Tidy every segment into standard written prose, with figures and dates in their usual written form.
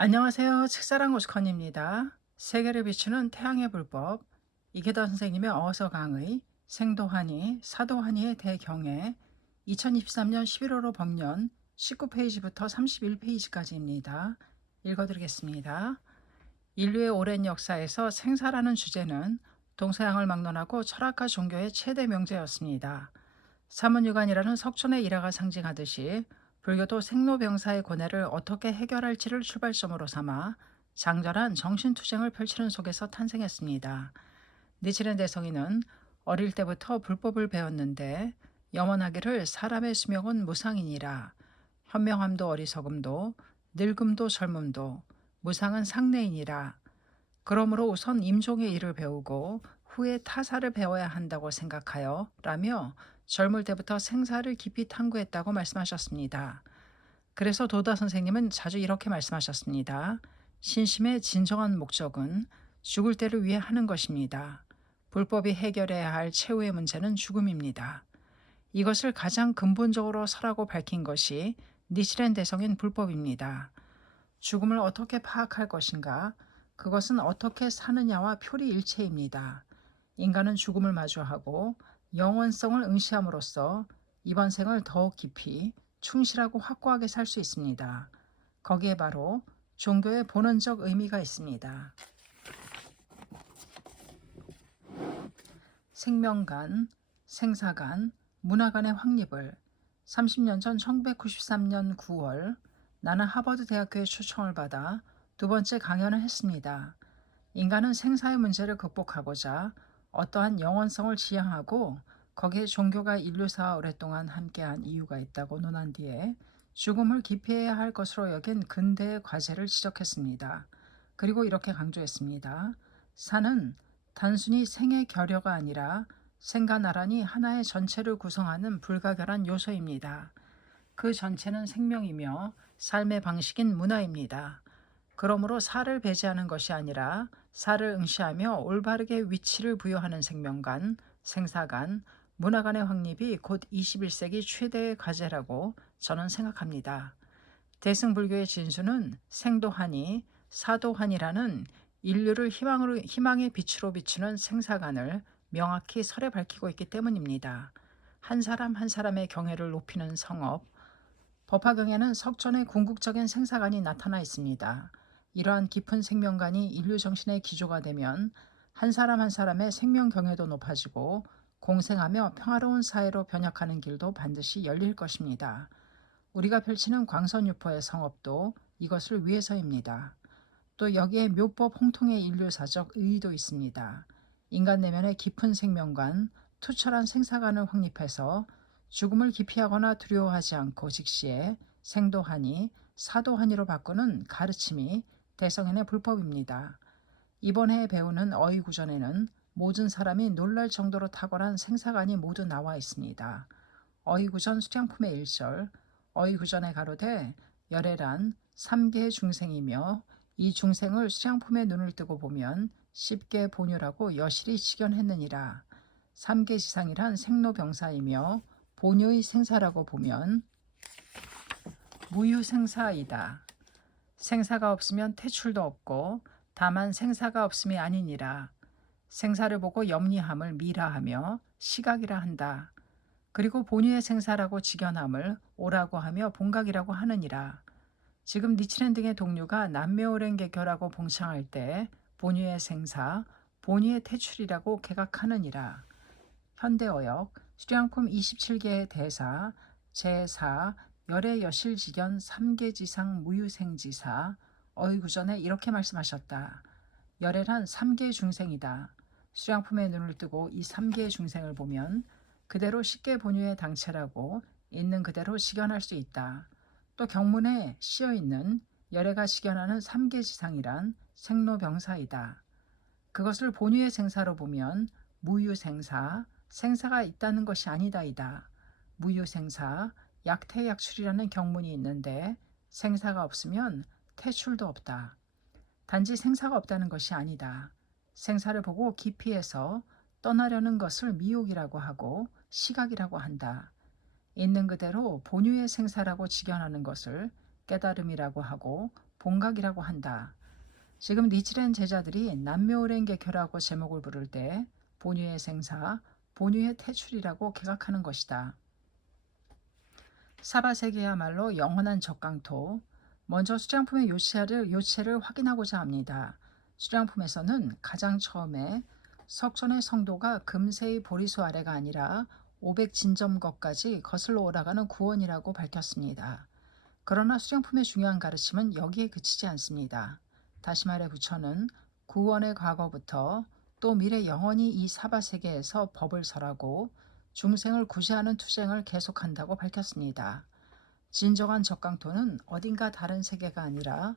안녕하세요. 책사랑 오스컨입니다. 세계를 비추는 태양의 불법, 이계던 선생님의 어서 강의, 생도하니, 사도하니의 대경해, 2023년 11월호 법년 19페이지부터 31페이지까지입니다. 읽어드리겠습니다. 인류의 오랜 역사에서 생사라는 주제는 동서양을 막론하고 철학과 종교의 최대 명제였습니다. 사문유관이라는 석촌의 일화가 상징하듯이 불교도 생로병사의 고뇌를 어떻게 해결할지를 출발점으로 삼아 장절한 정신투쟁을 펼치는 속에서 탄생했습니다. 니치렌 대성인은 어릴 때부터 불법을 배웠는데 염원하기를 사람의 수명은 무상이니라. 현명함도 어리석음도 늙음도 젊음도 무상은 상내이니라. 그러므로 우선 임종의 일을 배우고 후에 타사를 배워야 한다고 생각하여 라며 젊을 때부터 생사를 깊이 탐구했다고 말씀하셨습니다. 그래서 도다 선생님은 자주 이렇게 말씀하셨습니다. 신심의 진정한 목적은 죽을 때를 위해 하는 것입니다. 불법이 해결해야 할 최후의 문제는 죽음입니다. 이것을 가장 근본적으로 설하고 밝힌 것이 니치렌 대성인 불법입니다. 죽음을 어떻게 파악할 것인가? 그것은 어떻게 사느냐와 표리일체입니다. 인간은 죽음을 마주하고 영원성을 응시함으로써 이번 생을 더욱 깊이 충실하고 확고하게 살 수 있습니다. 거기에 바로 종교의 본원적 의미가 있습니다. 생명관, 생사관, 문화관의 확립을 30년 전 1993년 9월 나는 하버드 대학교의 초청을 받아 두 번째 강연을 했습니다. 인간은 생사의 문제를 극복하고자 어떠한 영원성을 지향하고 거기에 종교가 인류사와 오랫동안 함께한 이유가 있다고 논한 뒤에 죽음을 기피해야 할 것으로 여긴 근대의 과제를 지적했습니다. 그리고 이렇게 강조했습니다. 산은 단순히 생의 결여가 아니라 생과 나란히 하나의 전체를 구성하는 불가결한 요소입니다. 그 전체는 생명이며 삶의 방식인 문화입니다. 그러므로 사를 배제하는 것이 아니라 사를 응시하며 올바르게 위치를 부여하는 생명관, 생사관, 문화관의 확립이 곧 21세기 최대의 과제라고 저는 생각합니다. 대승불교의 진수는 생도하니, 사도하니라는 인류를 희망의 빛으로 비추는 생사관을 명확히 설에 밝히고 있기 때문입니다. 한 사람 한 사람의 경애를 높이는 성업, 법화경에는 석존의 궁극적인 생사관이 나타나 있습니다. 이러한 깊은 생명관이 인류 정신의 기조가 되면 한 사람 한 사람의 생명 경애도 높아지고 공생하며 평화로운 사회로 변혁하는 길도 반드시 열릴 것입니다. 우리가 펼치는 광선유포의 성업도 이것을 위해서입니다. 또 여기에 묘법 홍통의 인류사적 의의도 있습니다. 인간 내면의 깊은 생명관, 투철한 생사관을 확립해서 죽음을 기피하거나 두려워하지 않고 직시에 생도하니, 사도하니로 바꾸는 가르침이 대성인의 불법입니다. 이번 해에 배우는 어휘구전에는 모든 사람이 놀랄 정도로 탁월한 생사관이 모두 나와 있습니다. 어휘구전 수량품의 1절, 어휘구전에 가로되 열애란 3개의 중생이며 이 중생을 수량품의 눈을 뜨고 보면 쉽게 본유라고 여실히 직연했느니라. 3계지상이란 생로병사이며 본유의 생사라고 보면 무유생사이다. 생사가 없으면 퇴출도 없고 다만 생사가 없음이 아니니라. 생사를 보고 염리함을 미라하며 시각이라 한다. 그리고 본유의 생사라고 직연함을 오라고 하며 본각이라고 하느니라. 지금 니치렌 등의 동료가 남묘오랜 개교라고 봉창할 때 본유의 생사, 본유의 퇴출이라고 개각하느니라. 현대어역, 수량품 27개의 대사, 제4, 열의 여실직연 3계지상 무유생지사, 어휘구전에 이렇게 말씀하셨다. 열애란 3계 중생이다. 수량품의 눈을 뜨고 이 3계의 중생을 보면 그대로 쉽게 본유의 당체라고 있는 그대로 직연할 수 있다. 또 경문에 씌어있는 열애가 직연하는 3계지상이란 생로병사이다. 그것을 본유의 생사로 보면 무유생사, 생사가 있다는 것이 아니다이다. 무유생사, 약태약출이라는 경문이 있는데 생사가 없으면 태출도 없다. 단지 생사가 없다는 것이 아니다. 생사를 보고 기피해서 떠나려는 것을 미혹이라고 하고 시각이라고 한다. 있는 그대로 본유의 생사라고 직연하는 것을 깨달음이라고 하고 본각이라고 한다. 지금 니치렌 제자들이 남묘랭개교라고 제목을 부를 때 본유의 생사, 본유의 퇴출이라고 개각하는 것이다. 사바세계야말로 영원한 적강토. 먼저 수량품의 요체를 확인하고자 합니다. 수량품에서는 가장 처음에 석존의 성도가 금세의 보리수 아래가 아니라 500진점거까지 거슬러 올라가는 구원이라고 밝혔습니다. 그러나 수량품의 중요한 가르침은 여기에 그치지 않습니다. 다시 말해 부처는 구원의 과거부터 또 미래 영원히 이 사바세계에서 법을 설하고 중생을 구제하는 투쟁을 계속한다고 밝혔습니다. 진정한 적강토는 어딘가 다른 세계가 아니라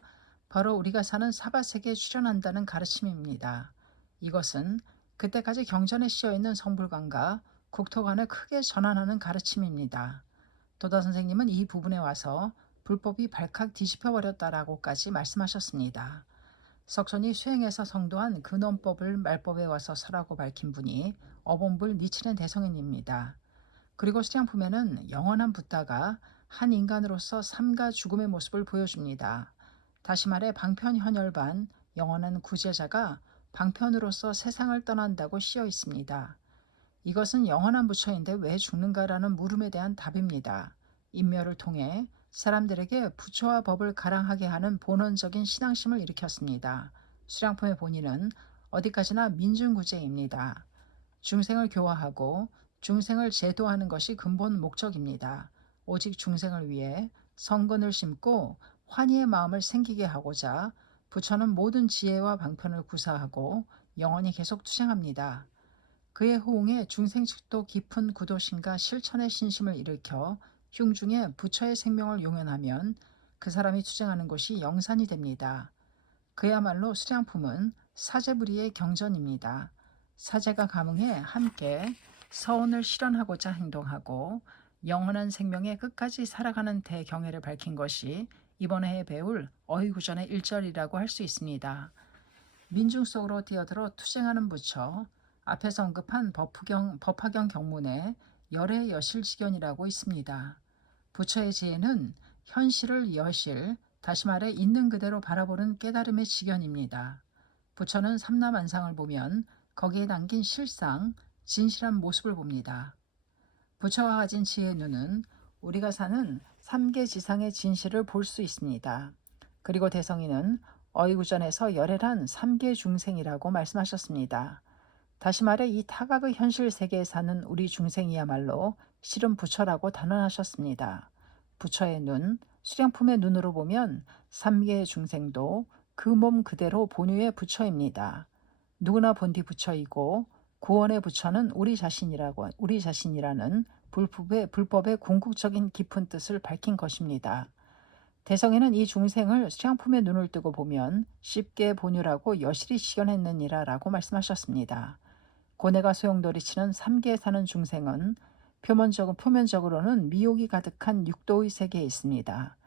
바로 우리가 사는 사바세계에 출현한다는 가르침입니다. 이것은 그때까지 경전에 씌어있는 성불관과 국토관을 크게 전환하는 가르침입니다. 도다 선생님은 이 부분에 와서 불법이 발칵 뒤집혀버렸다라고까지 말씀하셨습니다. 석천이 수행해서 성도한 근원법을 말법에 와서 설하고 밝힌 분이 어본불 니치렌 대성인입니다. 그리고 수량품에는 영원한 붓다가 한 인간으로서 삶과 죽음의 모습을 보여줍니다. 다시 말해 방편현혈반 영원한 구제자가 방편으로서 세상을 떠난다고 씌어 있습니다. 이것은 영원한 부처인데 왜 죽는가라는 물음에 대한 답입니다. 인멸을 통해 사람들에게 부처와 법을 가랑하게 하는 본원적인 신앙심을 일으켰습니다. 수량품의 본의는 어디까지나 민중구제입니다. 중생을 교화하고 중생을 제도하는 것이 근본 목적입니다. 오직 중생을 위해 성근을 심고 환희의 마음을 생기게 하고자 부처는 모든 지혜와 방편을 구사하고 영원히 계속 투쟁합니다. 그의 호응에 중생 측도 깊은 구도심과 실천의 신심을 일으켜 흉중에 부처의 생명을 용연하면 그 사람이 투쟁하는 것이 영산이 됩니다. 그야말로 수량품은 사제부리의 경전입니다. 사제가 감흥해 함께 서원을 실현하고자 행동하고 영원한 생명의 끝까지 살아가는 대경애를 밝힌 것이 이번 해에 배울 어휘구전의 1절이라고 할 수 있습니다. 민중 속으로 뛰어들어 투쟁하는 부처, 앞에서 언급한 법화경 경문에 열의 여실지견이라고 있습니다. 부처의 지혜는 현실을 여실, 다시 말해 있는 그대로 바라보는 깨달음의 지견입니다. 부처는 삼라만상을 보면 거기에 담긴 실상, 진실한 모습을 봅니다. 부처가 가진 지혜의 눈은 우리가 사는 삼계지상의 진실을 볼 수 있습니다. 그리고 대성이는 어이구전에서 열애란 삼계중생이라고 말씀하셨습니다. 다시 말해 이 타각의 현실 세계에 사는 우리 중생이야말로 실은 부처라고 단언하셨습니다. 부처의 눈, 수량품의 눈으로 보면 삼계의 중생도 그 몸 그대로 본유의 부처입니다. 누구나 본디 부처이고 구원의 부처는 우리 자신이라는 불법의 궁극적인 깊은 뜻을 밝힌 것입니다. 대성에는 이 중생을 수량품의 눈을 뜨고 보면 쉽게 본유라고 여실히 시견했느니라 라고 말씀하셨습니다. 고뇌가 소용돌이치는 삼계에 사는 중생은 표면적으로는 미혹이 가득한 육도의 세계에 있습니다.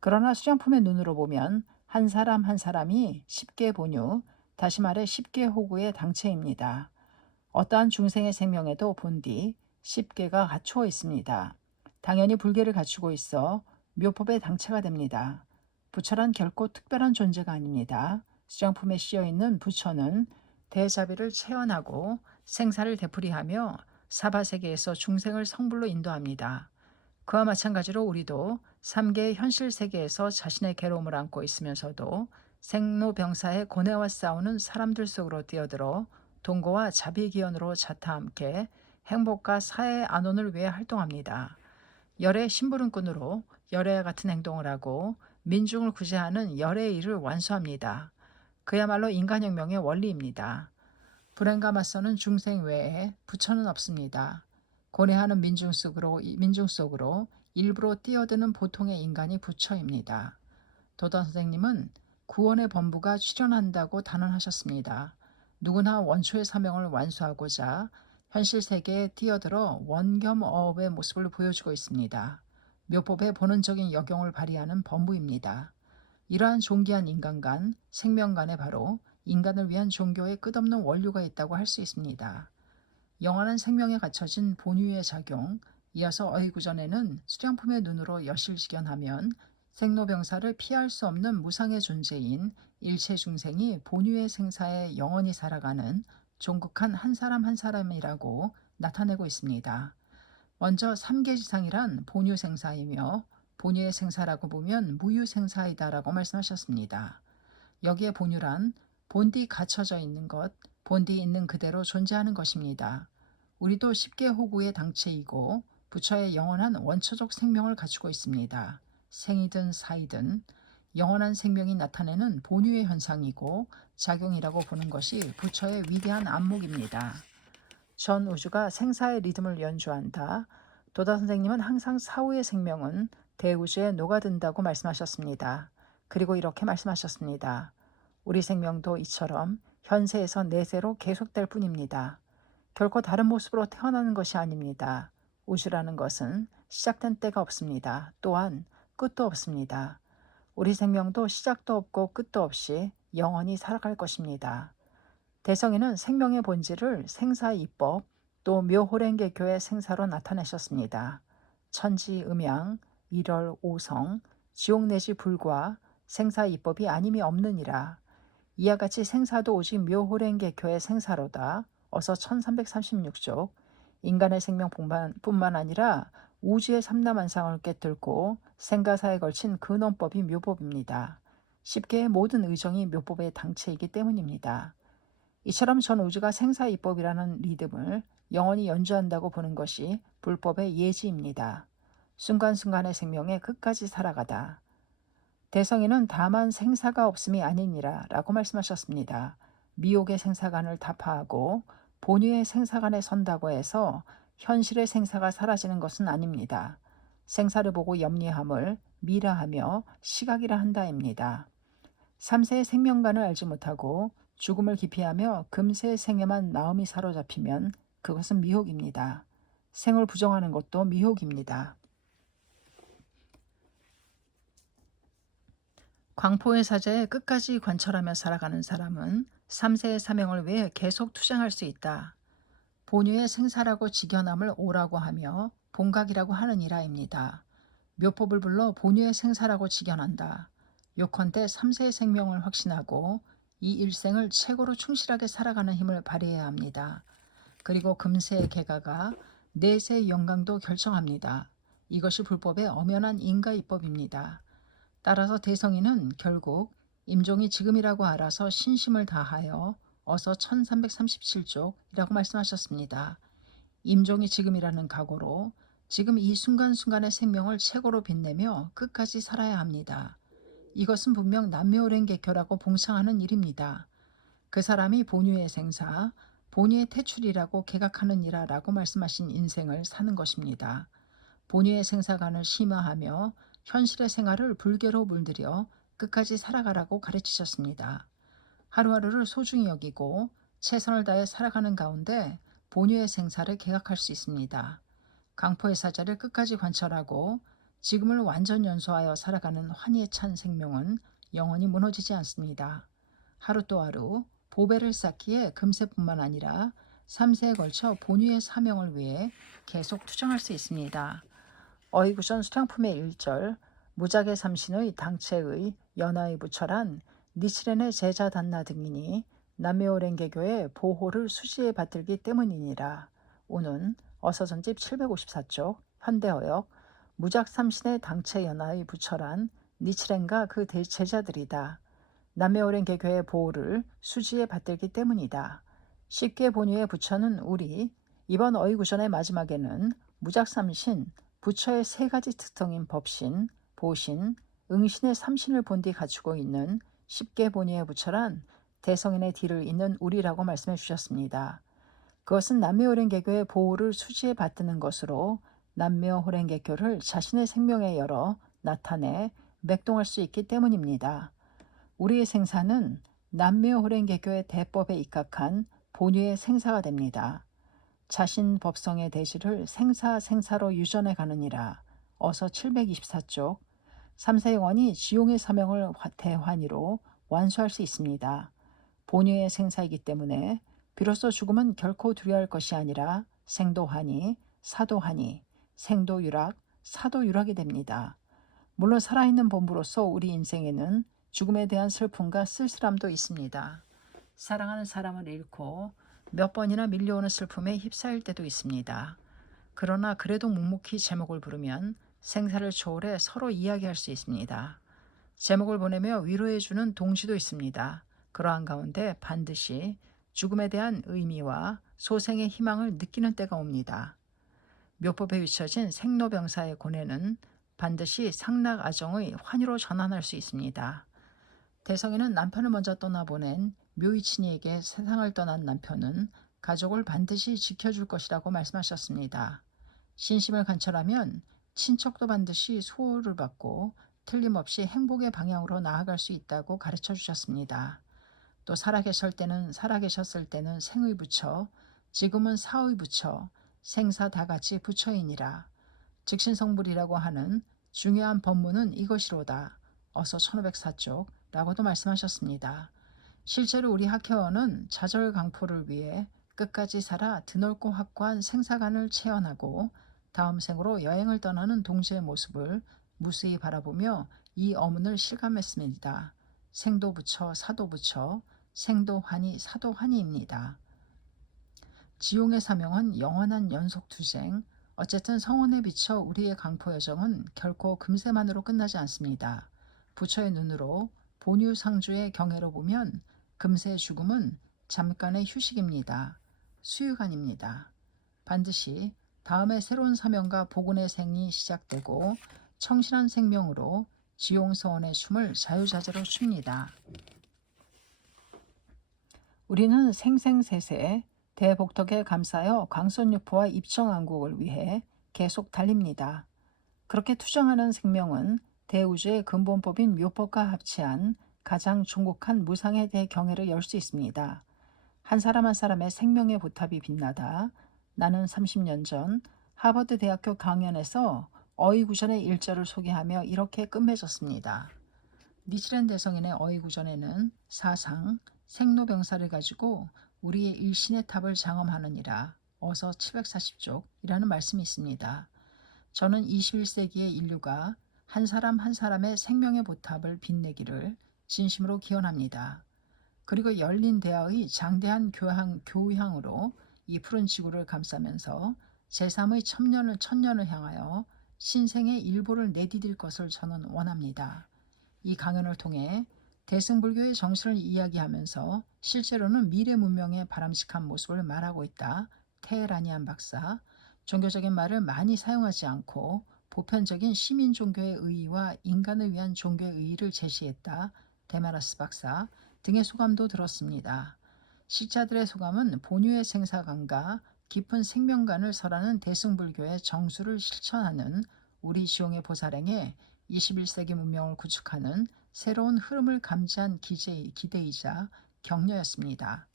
그러나 수량품의 눈으로 보면 한 사람 한 사람이 십계 본유, 다시 말해 십계 호구의 당체입니다. 어떠한 중생의 생명에도 본디 십계가 갖추어 있습니다. 당연히 불계를 갖추고 있어 묘법의 당체가 됩니다. 부처란 결코 특별한 존재가 아닙니다. 수량품에 씌어있는 부처는 대자비를 체현하고 생사를 되풀이하며 사바세계에서 중생을 성불로 인도합니다. 그와 마찬가지로 우리도 삼계의 현실 세계에서 자신의 괴로움을 안고 있으면서도 생로병사의 고뇌와 싸우는 사람들 속으로 뛰어들어 동고와 자비기원으로 자타 함께 행복과 사회의 안온을 위해 활동합니다. 열의 심부름꾼으로 열애와 같은 행동을 하고 민중을 구제하는 열의 일을 완수합니다. 그야말로 인간혁명의 원리입니다. 불행과 맞서는 중생 외에 부처는 없습니다. 고뇌하는 민중 속으로 일부러 뛰어드는 보통의 인간이 부처입니다. 도다 선생님은 구원의 본부가 출현한다고 단언하셨습니다. 누구나 원초의 사명을 완수하고자 현실 세계에 뛰어들어 원겸어업의 모습을 보여주고 있습니다. 묘법의 본원적인 역용을 발휘하는 법무입니다. 이러한 존귀한 인간간, 생명간에 바로 인간을 위한 종교의 끝없는 원류가 있다고 할 수 있습니다. 영원한 생명에 갖춰진 본유의 작용, 이어서 어휘구전에는 수량품의 눈으로 여실지견하면 생로병사를 피할 수 없는 무상의 존재인 일체 중생이 본유의 생사에 영원히 살아가는 종국한 한 사람 한 사람이라고 나타내고 있습니다. 먼저 삼계지상이란 본유 생사이며 본유의 생사라고 보면 무유 생사이다라고 말씀하셨습니다. 여기에 본유란 본디 갖춰져 있는 것, 본디 있는 그대로 존재하는 것입니다. 우리도 십계호구의 당체이고 부처의 영원한 원초적 생명을 갖추고 있습니다. 생이든 사이든 영원한 생명이 나타내는 본유의 현상이고 작용이라고 보는 것이 부처의 위대한 안목입니다. 전 우주가 생사의 리듬을 연주한다. 도다 선생님은 항상 사후의 생명은 대우주에 녹아든다고 말씀하셨습니다. 그리고 이렇게 말씀하셨습니다. 우리 생명도 이처럼 현세에서 내세로 계속될 뿐입니다. 결코 다른 모습으로 태어나는 것이 아닙니다. 우주라는 것은 시작된 때가 없습니다. 또한 끝도 없습니다. 우리 생명도 시작도 없고 끝도 없이 영원히 살아갈 것입니다. 대성이는 생명의 본질을 생사이법 또 묘호랭개교의 생사로 나타내셨습니다. 천지음양, 일월 오성, 지옥 내지 불과 생사이법이 아님이 없느니라. 이와 같이 생사도 오직 묘호랭개교의 생사로다. 어서 1336쪽 인간의 생명뿐만 아니라 우주의 삼라만상을 깨뚫고 생가사에 걸친 근원법이 묘법입니다. 십계의 모든 의정이 묘법의 당체이기 때문입니다. 이처럼 전 우주가 생사이법이라는 리듬을 영원히 연주한다고 보는 것이 불법의 예지입니다. 순간순간의 생명에 끝까지 살아가다. 대성이는 다만 생사가 없음이 아니니라 라고 말씀하셨습니다. 미혹의 생사관을 타파하고 본유의 생사관에 선다고 해서 현실의 생사가 사라지는 것은 아닙니다. 생사를 보고 염려함을 미라하며 시각이라 한다입니다. 삼세의 생명관을 알지 못하고 죽음을 기피하며 금세의 생에만 마음이 사로잡히면 그것은 미혹입니다. 생을 부정하는 것도 미혹입니다. 광포의 사제에 끝까지 관철하며 살아가는 사람은 삼세의 사명을 위해 계속 투쟁할 수 있다. 본유의 생사라고 직연함을 오라고 하며 본각이라고 하느니라입니다. 묘법을 불러 본유의 생사라고 직연한다. 요컨대 삼세의 생명을 확신하고 이 일생을 최고로 충실하게 살아가는 힘을 발휘해야 합니다. 그리고 금세의 개가가 내세의 영광도 결정합니다. 이것이 불법의 엄연한 인가이법입니다. 따라서 대성이는 결국 임종이 지금이라고 알아서 신심을 다하여 어서 1337쪽이라고 말씀하셨습니다. 임종이 지금이라는 각오로 지금 이 순간순간의 생명을 최고로 빛내며 끝까지 살아야 합니다. 이것은 분명 남묘오랭개교라고 봉창하는 일입니다. 그 사람이 본유의 생사, 본유의 퇴출이라고 개각하는 이라라고 말씀하신 인생을 사는 것입니다. 본유의 생사관을 심화하며 현실의 생활을 불개로 물들여 끝까지 살아가라고 가르치셨습니다. 하루하루를 소중히 여기고 최선을 다해 살아가는 가운데 본유의 생사를 개각할 수 있습니다. 강포의 사자를 끝까지 관철하고 지금을 완전 연소하여 살아가는 환희에 찬 생명은 영원히 무너지지 않습니다. 하루 또 하루 보배를 쌓기에 금세뿐만 아니라 3세에 걸쳐 본유의 사명을 위해 계속 투쟁할 수 있습니다. 어이구전 수량품의 1절 무작의 삼신의 당체의 연하의 부처란 니치렌의 제자 단나 등이니 남묘오랭개교의 보호를 수지에 받들기 때문이니라. 오는 어서전집 754쪽 현대어역 무작삼신의 당체 연하의 부처란 니치렌과 그 제자들이다. 남묘오랭개교의 보호를 수지에 받들기 때문이다. 쉽게 본유의 부처는 우리 이번 어이구전의 마지막에는 무작삼신 부처의 세 가지 특성인 법신, 보신, 응신의 삼신을 본디 갖추고 있는 쉽게 본유의 부처란 대성인의 뒤를 잇는 우리라고 말씀해 주셨습니다. 그것은 남묘호랭개교의 보호를 수지에 받드는 것으로 남묘호랭개교를 자신의 생명에 열어 나타내 맥동할 수 있기 때문입니다. 우리의 생사는 남묘호랭개교의 대법에 입각한 본유의 생사가 됩니다. 자신 법성의 대시를 생사로 유전해 가느니라. 어서 724쪽 3세 영원이 지용의 사명을 대환희로 완수할 수 있습니다. 본유의 생사이기 때문에 비로소 죽음은 결코 두려워할 것이 아니라 생도환희, 사도환희, 생도유락, 사도유락이 됩니다. 물론 살아있는 본부로서 우리 인생에는 죽음에 대한 슬픔과 쓸쓸함도 있습니다. 사랑하는 사람을 잃고 몇 번이나 밀려오는 슬픔에 휩싸일 때도 있습니다. 그러나 그래도 묵묵히 제목을 부르면 생사를 초월해 서로 이야기할 수 있습니다. 제목을 보내며 위로해주는 동지도 있습니다. 그러한 가운데 반드시 죽음에 대한 의미와 소생의 희망을 느끼는 때가 옵니다. 묘법에 비춰진 생로병사의 고뇌는 반드시 상락아정의 환희로 전환할 수 있습니다. 대성이는 남편을 먼저 떠나보낸 묘이친이에게 세상을 떠난 남편은 가족을 반드시 지켜줄 것이라고 말씀하셨습니다. 신심을 관철하면 친척도 반드시 수호를 받고 틀림없이 행복의 방향으로 나아갈 수 있다고 가르쳐 주셨습니다. 또 살아계셨을 때는 생의 부처, 지금은 사의 부처, 생사 다같이 부처이니라. 즉신성불이라고 하는 중요한 법문은 이것이로다. 어서 1504쪽 라고도 말씀하셨습니다. 실제로 우리 학회원은 좌절강포를 위해 끝까지 살아 드넓고 확고한 생사관을 체현하고 다음 생으로 여행을 떠나는 동지의 모습을 무수히 바라보며 이 어문을 실감했습니다. 생도부처 사도부처 생도환희 사도환희입니다. 지용의 사명은 영원한 연속투쟁. 어쨌든 성원에 비춰 우리의 강포 여정은 결코 금세만으로 끝나지 않습니다. 부처의 눈으로 본유상주의 경애로 보면 금세의 죽음은 잠깐의 휴식입니다. 수유관입니다. 반드시 다음에 새로운 사명과 복운의 생이 시작되고 청실한 생명으로 지용서원의 춤을 자유자재로 춥니다. 우리는 생생세세 대복덕에 감싸여 광선유포와 입정왕국을 위해 계속 달립니다. 그렇게 투정하는 생명은 대우주의 근본법인 묘법과 합치한 가장 종국한 무상에 대해 경애를 열 수 있습니다. 한 사람 한 사람의 생명의 보탑이 빛나다 나는 30년 전 하버드 대학교 강연에서 어휘구전의 일절을 소개하며 이렇게 끝맺었습니다. 니치렌 대성인의 어휘구전에는 사상, 생로병사를 가지고 우리의 일신의 탑을 장엄하느니라. 어서 740쪽이라는 말씀이 있습니다. 저는 21세기의 인류가 한 사람 한 사람의 생명의 보탑을 빛내기를 진심으로 기원합니다. 그리고 열린 대화의 장대한 교향으로 이 푸른 지구를 감싸면서 제3의 천년을 향하여 신생의 일보를 내디딜 것을 저는 원합니다. 이 강연을 통해 대승불교의 정신을 이야기하면서 실제로는 미래 문명의 바람직한 모습을 말하고 있다. 테헤라니안 박사, 종교적인 말을 많이 사용하지 않고 보편적인 시민 종교의 의의와 인간을 위한 종교의 의의를 제시했다. 데마라스 박사 등의 소감도 들었습니다. 식자들의 소감은 본유의 생사관과 깊은 생명관을 설하는 대승불교의 정수를 실천하는 우리 지용의 보살행에 21세기 문명을 구축하는 새로운 흐름을 감지한 기대이자 격려였습니다.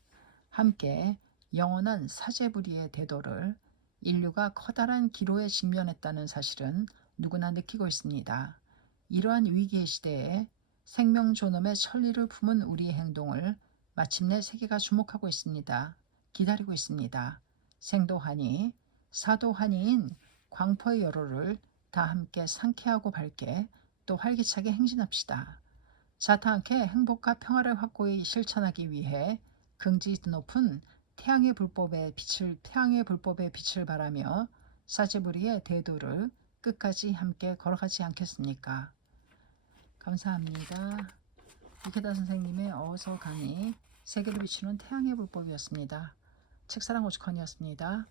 함께 영원한 사제부리의 대도를 인류가 커다란 기로에 직면했다는 사실은 누구나 느끼고 있습니다. 이러한 위기의 시대에 생명 존엄의 천리를 품은 우리의 행동을 마침내 세계가 주목하고 있습니다. 기다리고 있습니다. 생도환희, 사도환희인 광포의 여로를 다 함께 상쾌하고 밝게 또 활기차게 행진합시다. 자타않게 행복과 평화를 확고히 실천하기 위해 긍지 높은 태양의 불법의 빛을 바라며 사제부리의 대도를 끝까지 함께 걸어가지 않겠습니까? 감사합니다. 이케다 선생님의 어서 강의 세계를 비추는 태양의 불법이었습니다. 책사랑 오죽헌이었습니다.